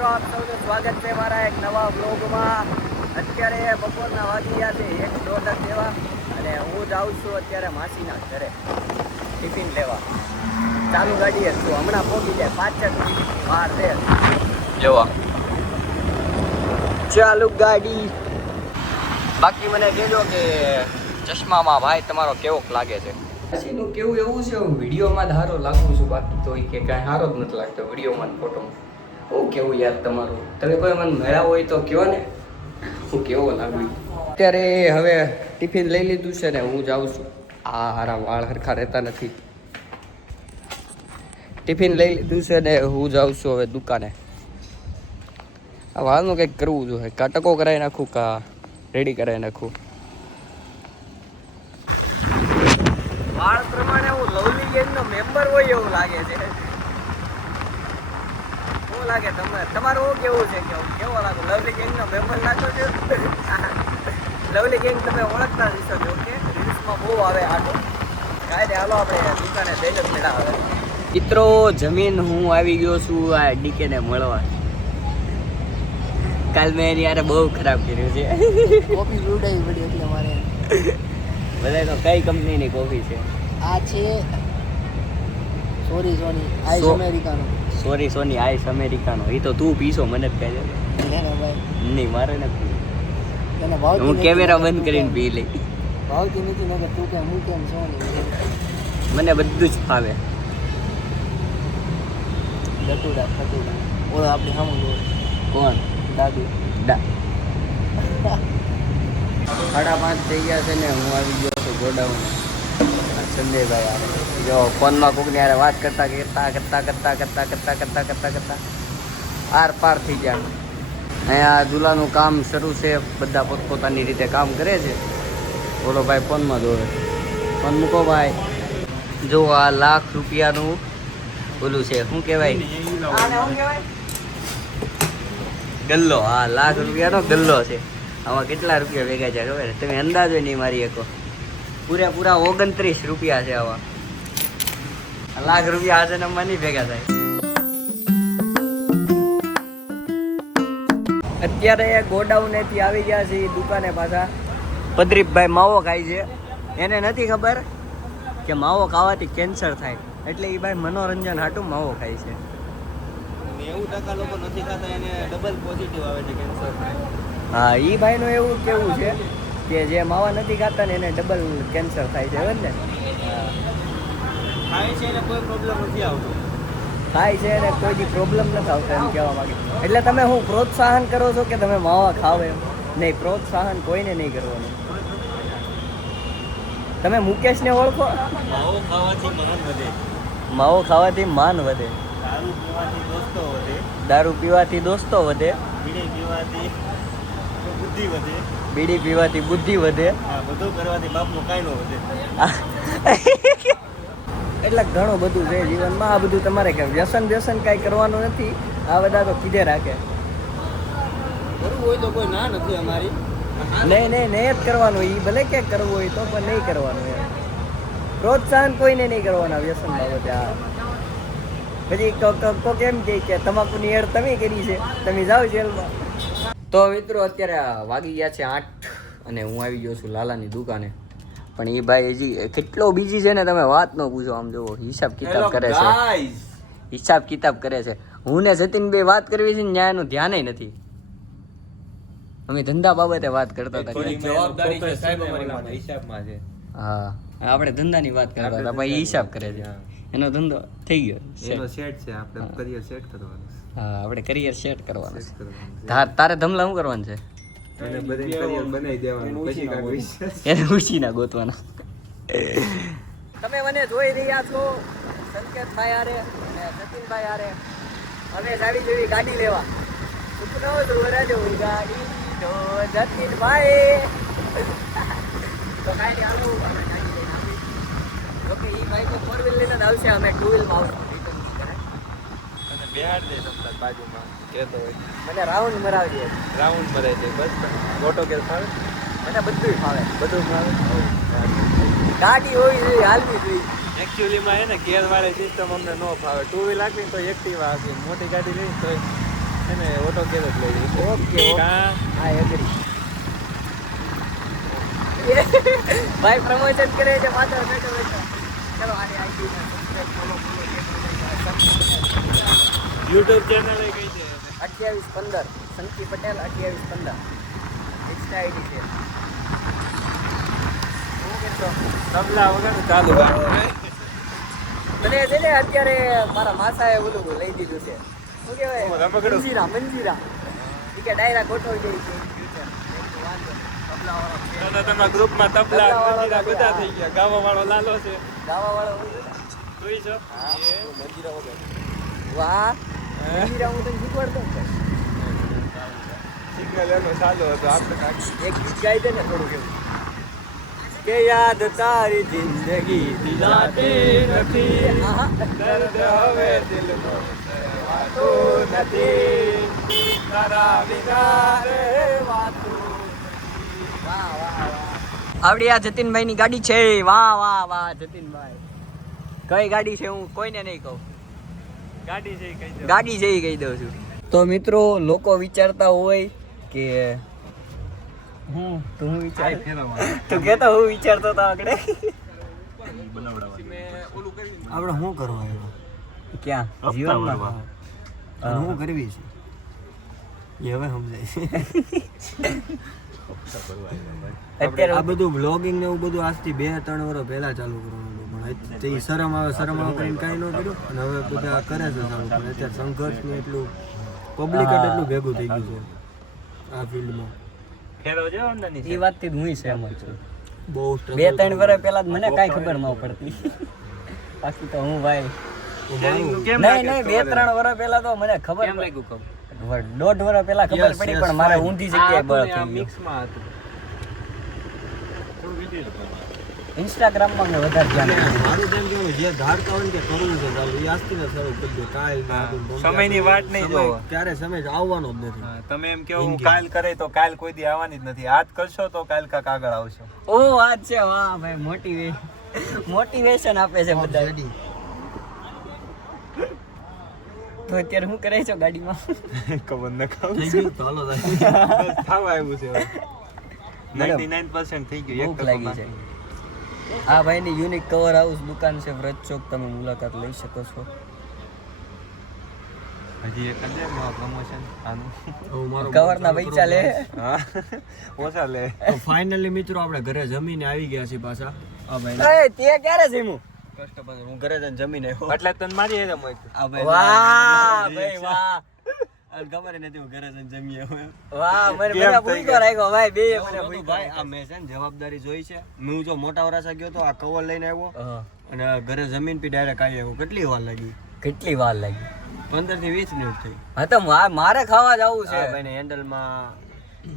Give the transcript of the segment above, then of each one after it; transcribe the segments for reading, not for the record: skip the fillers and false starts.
મિત્રો, આપ સૌનું સ્વાગત છે મારા એક નવા બ્લોગમાં. અત્યારે બપોરના વાગી ગયા છે 1:30 જેવા અને હું જાઉં છું અત્યારે માસીના ઘરે ટિફિન લેવા. ચાલુ ગાડીએ છું, હમણાં પહોંચી જાય 5 મિનિટની વાર છે. જોવા ચાલુ ગાડી. બાકી મને કહેજો કે ચશ્મામાં ભાઈ તમારો કેવોક લાગે છે. પછીનું કેવું એવું છે, હું વિડીયોમાં જ સારો લાગું છું, બાકી તો એ કે કાંઈ સારો જ નથી લાગતો વિડીયોમાં ફોટોમાં. હું કેવું યાર તમારું, તમે કોઈ મને મળ્યા હોય તો કહો ને હું કેવો લાગુ. અત્યારે હવે ટિફિન લઈ લીધું છે ને હું જાઉં છું. હારા વાળ હરખા રહેતા નથી. ટિફિન લઈ લીધું છે ને હું જાઉં છું હવે દુકાને. આ વાળનું કંઈક કરવું જોઈએ, કાં ટકો કરાવી નાખું કાં રેડી કરાવી નાખું. વાળ પ્રમાણે હું લવલી ગેંગનો મેમ્બર હોય એવું લાગે છે. શું લાગે તમને, તમારું શું કેવું છે કે કેવો લાગુ? લવલી ગેંગનો મેમ્બર લાગો છો? લવલી ગેંગ તમે ઓળખતા જ હશો, જો કે રીલ્સમાં બહુ આવે આટો. કાંઈ હાલો આપણે દુકાને જઈને જ મેળા આવે. મિત્રો જમીન હું આવી ગયો છું આ ડીકેને મળવા. કાલ મેં એની યાર બહુ ખરાબ કર્યું છે. કોફી ઉડાવી પડી હતી અમારે. બધાનો કઈ કંપનીની કોફી છે? આ છે સોરી આઈસ અમેરિકાનો. સોની આઈસ અમેરિકાનો. એ તો તું પીશો, મને જ કહે છે. ભાઈ નહીં, મારે નથી. એને ભાવ હું કેમેરા બંધ કરીને પી લઈ. ભાવતી નથી ને તું કે હું કેમ સોની. મને બધું જ ફાવે. ગટુડા ઓલો આપણી સામું લો. કોણ? દાદુ. 5:30 થઈ ગયા છે ને હું આવી ગયો છું ગોડાઉન. સંજયભાઈ આવે જો ફોનમાં કોકની યારે વાત કરતા આર પાર થઈ ગયા. અહીંયા ચૂલાનું કામ શરૂ છે, બધા પોતપોતાની રીતે કામ કરે છે. બોલો ભાઈ ફોનમાં જોવે. ફોન મૂકો ભાઈ. જો આ લાખ રૂપિયાનું ઓલું છે, શું કહેવાય? ગલ્લો. હા, લાખ રૂપિયાનો ગલ્લો છે. આમાં કેટલા રૂપિયા ભેગા છે ખબર? તમે અંદાજો નહીં મારી શકો. પૂરેપૂરા 29 રૂપિયા છે આવા. લાખ રૂપિયા આજે નંબર નહીં ભેગા થાય. અત્યારે ગોડાઉનેથી આવી ગયા છે દુકાને પાછા. પદરીપભાઈ માવો ખાય છે. એને નથી ખબર કે માવો ખાવાથી કેન્સર થાય, એટલે એ ભાઈ મનોરંજન હાટું માવો ખાય છે. 90% લોકો નથી ખાતા, એને ડબલ પોઝિટિવ આવે છે કેન્સર. હા, એ ભાઈનું એવું કેવું છે કે જે માવા નથી ખાતા ને એને ડબલ કેન્સર થાય છે. હવે ને ખાય છે એને કોઈ પ્રોબ્લેમ નથી આવતો. થાય છે એને કોઈ પ્રોબ્લેમ નથી આવતો એમ કહેવા માંગે. એટલે તમે હું પ્રોત્સાહન કરો છો કે તમે માવા ખાવ એમ? નહીં, પ્રોત્સાહન કોઈને નહીં કરવાનું. તમે મુકેશને ઓળખો? માવો ખાવાથી માન વધે. માવો ખાવાથી માન વધે. દારૂ પીવાથી દોસ્તો વધે. દારૂ પીવાથી દોસ્તો વધે. બીડી પીવાથી બુદ્ધિ વધે. બીડી પીવાથી બુદ્ધિ વધે. હા, બધું કરવાથી બાપનું કાંઈ ન વધે. એટલે ઘણું બધું છે જીવનમાં. આ બધું તમારે કે વ્યસન કાંઈ કરવાનું નથી. આ બધા તો કીધે રાખે. કરવું હોય તો કોઈ ના નથી અમારી. નહીં જ કરવાનું. એ ભલે ક્યાંક કરવું હોય તો પણ નહીં કરવાનું. એમ પ્રોત્સાહન કોઈને નહીં કરવાના વ્યસન બાબતે. આ પછી તો કેમ કે તમાકુની એડ તમે કરી છે, તમે જાઓ જેલમાં. તો મિત્રો અત્યારે વાગી ગયા છે 8 અને હું આવી ગયો છું લાલાની દુકાને. પણ એ ભાઈ હજી કેટલો બીજી છે ને તમે વાત ન પૂછો. આમ જુઓ, હિસાબ કિતાબ કરે છે. હિસાબ કિતાબ કરે છે. હું ને જતીન બે વાત કરવી છે ને ત્યાં એનું ધ્યાન નથી. અમે ધંધા બાબતે વાત કરતા હતા. જવાબદારી છે સાહેબ અમારી હિસાબમાં છે. હા, આપણે ધંધાની વાત કરતા હતા. ભાઈ હિસાબ કરે છે, એનો ધંધો થઈ ગયો. એનો સેટ છે, આપણે કરિયર સેટ કરવાનું. હા, આપણે કરિયર સેટ કરવાનું છે. તારે ધમલા શું કરવાનું છે? એને બધાને કરિયર બનાવી દેવાનું, પછી કાંઈ એને ઉછીના ગોતવાના. તમે મને જોઈ રહ્યા છો સંકેતભાઈ હારે અને સચિનભાઈ હારે. અમે સાડી જેવી ગાડી લેવા. સુપનો દોરા જેવી ગાડી તો જતીનભાઈ. તો કાંઈ નહીં, આવું અમે ગાડી લઈને આવી. ઓકે, એ ભાઈ તો 4 વ્હીલ લઈને જ આવશે, અમે 2 વ્હીલમાં આવશું. અને બેહાડ દે તમને બાજુમાં કહેતો હોય. મને રાઉન્ડ મરાવજે. રાઉન્ડ મરાઈ દે બસ. મોટો ગેર ફાવે મને બધું ફાવે. બધું ફાવે. ગાડી હોવી જોઈએ, હાલવી જોઈએ. એકચ્યુઅલીમાં હે ને ગેર વાળી સિસ્ટમ અમને ન ફાવે. 2 વ્હીલ આપીને તો એક્ટિવા આપી, મોટી ગાડી લઈને તો છે ને ઓટો કેર જ લઈ જઈશ. ઓકે કાં હા એગ્રી. ભાઈ પ્રમોશન કરે છે પાછળ બેઠો બેઠો. ચલો આની આઈડી ને સબસ્ક્રાઇબ ફોલો યુટ્યુબ ચેનલ એ કઈ છે 2815 સંકી પટેલ 2815 ઇન્સ્ટા આઈડી છે. હું કહેતો તબલા વગર ચાલુ ગામ મને છે ને અત્યારે મારા માસાએ ઓલું લઈ દીધું છે. શું કહેવાય? રમકડું. મંજીરા ઈ કે ડાયરા ગોઠવી દઈ છે ફ્યુચર. વાંધો નહીં. તબલાવાળો છે. તો તમારા ગ્રુપમાં તબલા તબલાવાળો મંજીરા બધા થઈ ગયા. ગાવાવાળો લાલો છે. ગાવાવાળો હોય ને? જોઈ છો હા, એ મંજીરા વગર. વાહ મંજીરા હું તને શીખવાડતો ને. સિગ્નલ એનો ચાલુ હતો આપણે કાઢી. એક ગીત ગાઈ દે ને થોડું કેવું કે યાદ તારી જિંદગી દિલાતી નથી. આહા. દર્દ હવે દિલનો સહેવાતું નથી. તારા વિના રહેવાતું. વાહ વાહ વાહ. આવડી આ જતીનભાઈ ની ગાડી છે. વાહ વાહ વાહ જતીનભાઈ. કઈ ગાડી છે હું કોઈને નહીં કહું. ગાડી છે ઈ કહી દો. ગાડી છે એ કહી દઉં છું. તો મિત્રો લોકો વિચારતા હોય કે હું તું વિચાર તું કેતો હું વિચારતો હતો આગળ મેં ઓલું કર્યું ને. આપણે શું કરવા આવ્યો ક્યાં ભરવા. જીવનમાં અને શું કરવી છે એ હવે સમજાય અત્યારે આ બધું બ્લોગિંગ ને એવું બધું આજથી 2-3 વર્ષ પહેલા ચાલુ કરવાનું હતું. પણ તે શરમ આવે કરીને કાંઈ ન કર્યું અને હવે બધા કરે છે ચાલુ. પણ અત્યારે સંઘર્ષ ને એટલું પબ્લિક એટલું ભેગું થઈ ગયું છે આ ફિલ્ડમાં. ફેરો છે અંદરની એ વાતથી હું સહેમત છું. બહુ 2-3 વર્ષ પહેલા જ મને કાંઈ ખબર ન પડતી. બાકી તો હું ભાઈ સ્ટેરિંગનું કેમ નહીં લાગે? નહીં 2-3 વર્ષ પહેલા તો મને ખબર કેમ લાગ્યું કહું? 1.5 વર્ષ પહેલા ખબર Yes, પડી yes, પણ મારે fine. ઊંધી જગ્યાએ બળ થઈ ગયું. મિક્સમાં હતું. ઇન્સ્ટાગ્રામમાં મેં વધારે ધ્યાન આપ્યું. મારું તેમ કહેવાનું જે ધારતા હોય ને કે કરવું છે ચાલુ એ આજથી ને શરૂ કરી દો. કાંઈ હા. ના. સમયની વાટ નહીં સમય જોવો. ક્યારે સમય આવવાનો જ નથી. હા, તમે એમ કહો હું કાલ કરે તો કાલ કોઈ દી આવવાની જ નથી. આજ કરશો તો કાલ કાક આગળ આવશો. ઓ વાત છે વાહ ભાઈ મોટિવેશન આપે છે બધા. Ready. તો અત્યારે શું કરે છો ગાડીમાં? ખબર ન ખાવ થઈ ગયું તો હાલો તારે. બસ થવા આવ્યું છે હવે. 99% થઈ ગયું. ભૂખ લાગી છે. આ ભાઈની યુનિક કવર હાઉસ દુકાન છે વ્રત ચોક, તમે મુલાકાત લઈ શકો છો. હજી એક જ પ્રમોશન આનું. હવે મારો કવરના પૈસા લે. હા ઓછા લે. તો ફાઇનલી મિત્રો આપણે ઘરે જમીને આવી ગયા છીએ પાછા. આ ભાઈ એ તે ક્યારે જમ્યું? કસ્ટમર હું ઘરે જઈને જમીને આવ્યો. એટલે તને મારી હેરે મોય. આ ભાઈ વાહ ભાઈ વાહ આ ખબર ય નથી હું ઘરે જઈને જમી આવ્યો. વાહ મને કેમ મને થઈ ભૂખ્યો ગયા? રાખ્યો ભાઈ બે મને ભાઈ ભૂખ્યો આ મેં છે ને જવાબદારી જોઈ છે. હું જો મોટા વરાસા ગયો તો આ કવર લઈને આવ્યો હા. અને ઘરે જમીન પી ડાયરેક્ટ આવી આવ્યો. કેટલી વાર લાગી? કેટલી વાર લાગી? 15 થી 20 મિનિટ થઈ. હા તો મારે ખાવા જવું આ છે. ભાઈને હેન્ડલમાં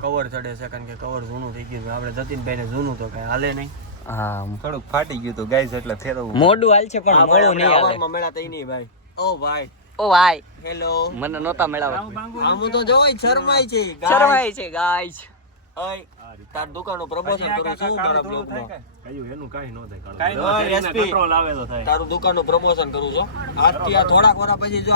કવર ચડે છે કારણ કે કવર જૂનું થઈ ગયું છે. આપણે જતીનભાઈને જૂનું તો કઈ હાલે નહીં. હા થોડુંક ફાટી ગયું તો ગાઈસ એટલે ફેરવવું. મોડું હાલ છે પણ મોડું નહીં હાલે. આવારમાં મળ્યા તઈ નહીં ભાઈ. ઓ ભાઈ ઓ ભાઈ હેલો. મને નહોતા મેળાવા. આમ તો જોઈ શરમાય છે. શરમાય છે ગાઈસ. ઓય તાર દુકાનનું પ્રમોશન કરું છું તારા બ્લોગમાં. કાંઈ કાંઈ ઓય, નો SP. તારું દુકાનનું પ્રમોશન કરું છું. આજથી આ થોડાક વર્ષ પછી જો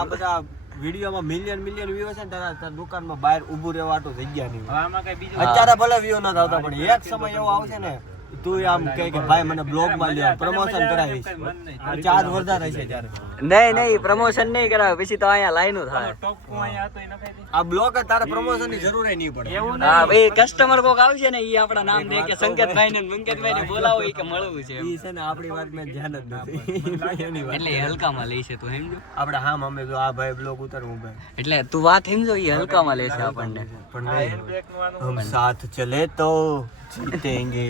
આ બધા વિડીયોમાં મિલિયન વ્યૂ છે ને તારા દુકાનમાં બહાર ઊભું રહેવાતું જગ્યા નહીં. આમાં કઈ બીજું અત્યારે ભલે વ્યૂ નથી આવતા પણ એક સમય એવો આવશે ને તું આમ કહે કે ભાઈ મને બ્લોગમાં લ્યો પ્રમોશન કરાવીશ. 4 વર્ષ રહેશે ત્યારે નહીં પ્રમોશન નહીં કરાવે પછી તો અહીંયા લાઈનો થાય. ટોપ કો અહીંયા તો નખાઈ દે. આ બ્લોગ તારે પ્રમોશન ની જરૂર નહીં પડે. એવું હા ભાઈ કસ્ટમર કોક આવશે ને ઈ આપણા નામ દે કે સંકેતભાઈ ને મંકેતભાઈ ને બોલાવો ઈ કે મળવું છે એમ. ઈ છે ને આપણી વાત મેં ધ્યાન જ નથી. એની વાત. એટલે હલકામાં લઈશે તું સમજો. આપણે હા મમ્મી જો આ ભાઈ બ્લોગ ઉતારવું ભાઈ એટલે તું વાત સમજો ઈ હલકામાં લેશે આપણને. પણ આ નહીં. હેન્ડબ્રેક નું આનું હમ સાથ ચલે તો જીતેંગે.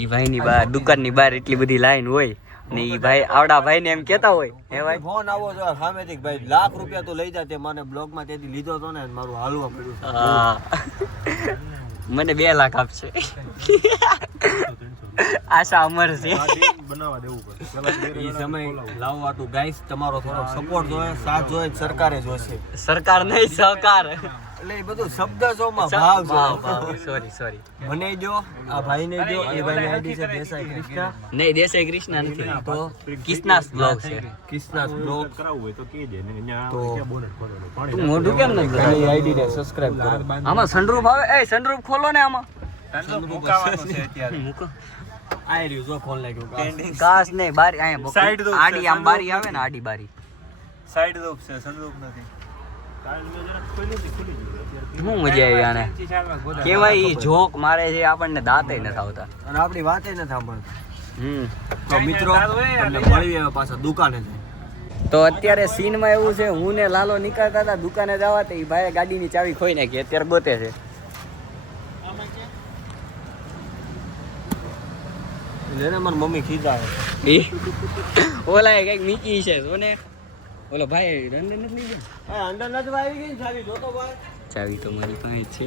ઈ ભાઈની બહાર દુકાનની બહાર એટલી બધી લાઈન હોય ને ઈ ભાઈ આવડા ભાઈને એમ કહેતા હોય હે ભાઈ ફોન આવો જો સામેથી ભાઈ ₹1,00,000 તું લઈ જા તે મને બ્લોગમાં તેથી લીધો તો ને મારું હાલવા પડ્યું છે. હા. મને 2 લાખ આપશે. આશા અમર છે. ઈ સમય લાવવાતું ગાઈસ તમારો થોડો સપોર્ટ જોઈએ સાથ જોઈએ સરકારે જોશે. સરકાર નહીં સહકાર. એટલે એ બધું શબ્દ શોમાં ભાવ છે. સોરી મને જો આ ભાઈને જો એ ભાઈની આઈડી છે દેસાઈ કૃષ્ણા. નહીં દેસાઈ કૃષ્ણા નથી તો કિસનાસ બ્લોગ છે. કિસનાસ બ્લોગ. તો તું મોઢું કેમ નથી એની આઈડી ને સબસ્ક્રાઇબ કરો. આમાં સનરૂફ આવે એ સનરૂફ ખોલો ને આમાં મૂકો આ રહ્યું જો ખોલ નાખ્યું. કાસ નહીં બારી અહીંયા Side door છે, આડી આમ sunroof બારી આવે ને આડી બારી સાઈડ રૂપ છે સનરૂફ નથી. શું મજા આવી આને કેવાય ઈ જોક મારે છે આપણને દાંતે નથી આવતા. અને આપણી વાતે ન સાંભળતા. તો તો મિત્રો તમને મળીએ હવે પાછા દુકાને જઈને. તો અત્યારે સીનમાં એવું છે હું ને લાલો નીકળતા હતા દુકાને જવા તો એ ભાઈએ ગાડીની ચાવી ખોઈ નાખી અત્યારે ગોતે છે. લેને મારી મમ્મી ખીજાવે. ઓલા કઈક મીકી છે સોને ઓલો ભાઈ રંડે નથી લઈ ગયો આ અંદર નથી આવી ગઈ ને ચાવી જોતો ભાઈ. ચાવી તો મારી પાસે જ છે.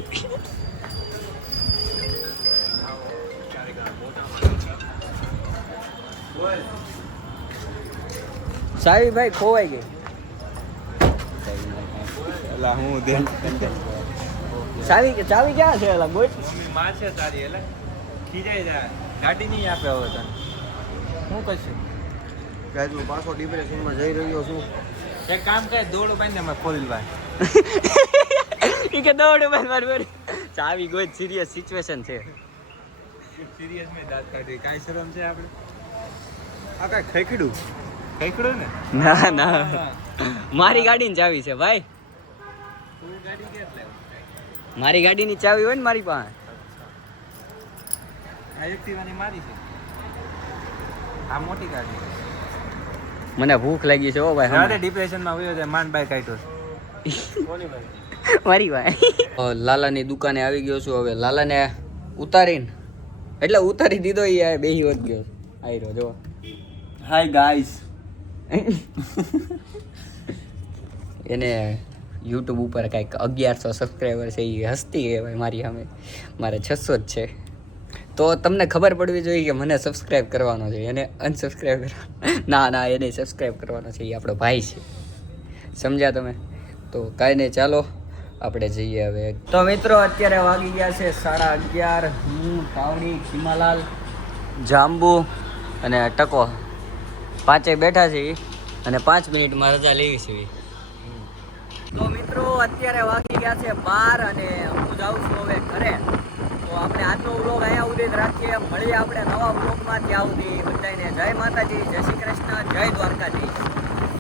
ચાવી ભાઈ ખોવાઈ ગઈ. એલા હું ધ્યાન ચાવી ક્યાં છે એલા ગોટ માં છે તારી એલા ખીજાઈ જાય ગાડી નહીં આપે હવે તને શું કરશું. ગાઈસ હું પાછો ડિપ્રેશનમાં જઈ રહ્યો છું. એક કામ કરે દોડ બાંધે અમે ખોલી ભાઈ. ઈ કે દોડ મારી ચાવી ગોટ સિરિયસ સિચ્યુએશન છે. સિરિયસ મેં દાંત કાઢી કાંઈ શરમ છે આપણે. આ કાંઈ ખેકડું ખેકડું ને ના ના મારી ગાડીની ચાવી છે ભાઈ. તું ગાડી કે લાવ મારી ગાડીની ચાવી હોય ને મારી પાસે આ એક્ટિવાની મારી છે આ મોટી ગાડી. મને ભૂખ લાગી છે ઓ ભાઈ રાતે હમણાં. ડિપ્રેશનમાં આવ્યો છે માંડ બાઈક કાઢ્યો મારી ભાઈ લાલાની દુકાને આવી ગયો છું. હવે લાલાને ઉતારીને એટલે ઉતારી દીધો એ બેહી વધ ગયો આઈ રહ્યો જો. Hi guys. એને યુટ્યુબ ઉપર કંઈક 1100 સબસ્ક્રાઈબર છે એ હસતી કહેવાય મારી સામે. મારે 600 જ છે. તો તમને ખબર પડવી જોઈએ કે મને સબસ્ક્રાઈબ કરવાનો છે એને અનસબસ્ક્રાઈબ કરવાનો ના એને સબસ્ક્રાઈબ કરવાનો છે એ આપણો ભાઈ છે. સમજ્યા તમે? તો કાંઈ નહીં ચાલો આપણે જઈએ હવે. તો મિત્રો અત્યારે વાગી ગયા છે 11:30. હું પાવડી ખીમાલાલ જાંબુ અને ટકો પાંચે બેઠા છે અને 5 મિનિટમાં રજા લેવી છે. તો મિત્રો અત્યારે વાગી ગયા છે 12 અને હું જાઉં છું હવે ઘરે. તો આપણે આજનો વ્લોગ અહીંયા સુધી જ રાખીએ. મળીએ આપણે નવા વ્લોગમાં. ત્યાં સુધી બધાને જય માતાજી, જય શ્રી કૃષ્ણ, જય દ્વારકાધીશ.